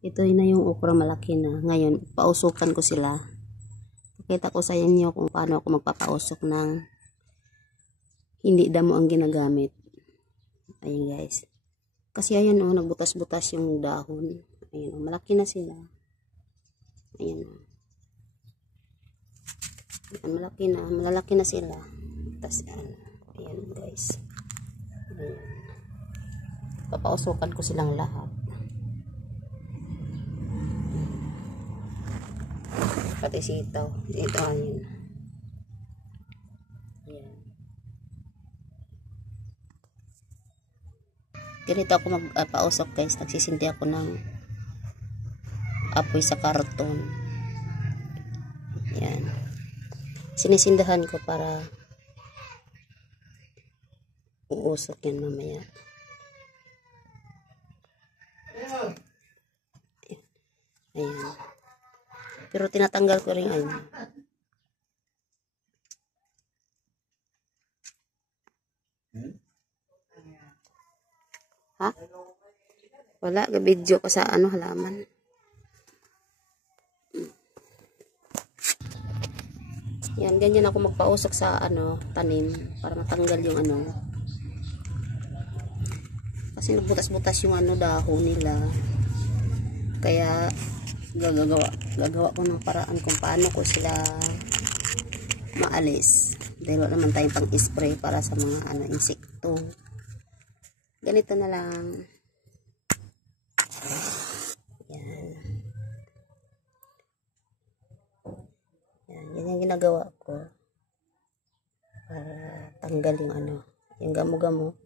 Ito na yung okra, malaki na. Ngayon, pausukan ko sila. Pakita ko sa inyo kung paano ako magpapausok ng hindi damo ang ginagamit. Ayun guys. Kasi ayan o, nagbutas-butas yung dahon. Ayun o, malaki na sila. Ayan o. Malaki na, malalaki na sila. Tapos ayan guys. Ayan. Papausukan ko silang lahat. Pati sitaw. Ito ayun. Ayan. Ganito ako magpausok guys. Nagsisindi ako ng apoy sa karton. Ayan. Sinisindahan ko para uusok yan mamaya. Ayan. Pero tinatanggal ko rin ayun. Ha? Wala, video ko sa halaman. Yan, ganyan ako magpausok sa tanim para matanggal yung kasi nagbutas-butas yung dahon nila. Kaya gagawa ko ng paraan kung paano ko sila maalis. Dahil wala naman tayong pang-spray para sa mga insekto. Ganito na lang. Yan. Yan, yan yung ginagawa ko para tanggal yung yung gamo-gamo.